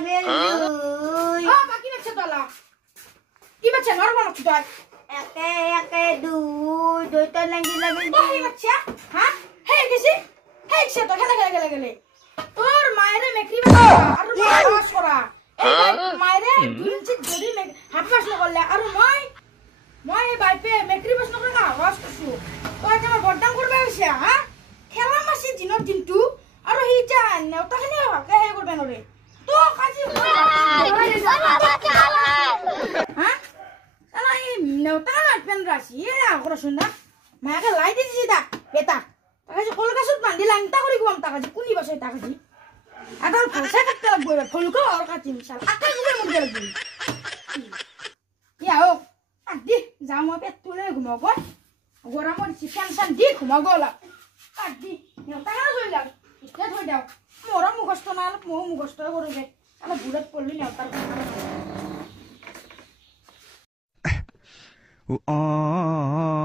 লাগেল দুই বাকি বাচ্চা তোলা কি বাচ্চা নরমাল কি তুই একে একে দুই দুইটা লাগেল বাকি বাচ্চা হ্যাঁ হে গেছি হে গেছে তো খেলে তোর মায়েরে মেকরি বাচ্চা আর বাস করা এই মায়েরে দুইঞ্চি জড়ি হাত বাস না করলে আর মই বাইপে মেকরি বাস না করে না বাস করছু তো আমার বড়দাম করবে হইছে হ্যাঁ খেলা মাসি দিনত দিনটো আৰু হি যা নেওতাখানি ভালকে হে করবে নরে তো কাজি হ্যাঁ সালা এই নেওতাখানি পেন রাশি এ আগরা শুননা মাকে লাই দিছি দা বেটা তাকাজি কলকাসুত বান্ধি লাংতা করি গম তাকাজি কুনি বসে তাকাজি আদার পয়সা কাটতে লাগবে ফলকো আর কাটি মিশাল আকাই গুবে মুখ লাগবে ইয়াও আদি যাও মা পেট তুলে ঘুমাও গো গরমর চিকেন সান দি ঘুমাও গলা আদি নেওতাখানি জইলা ইটা থই দাও মোর মুখস্থ না মো মুখস্থ করবে আলা বুড়ত পড়লি নেওতার Oh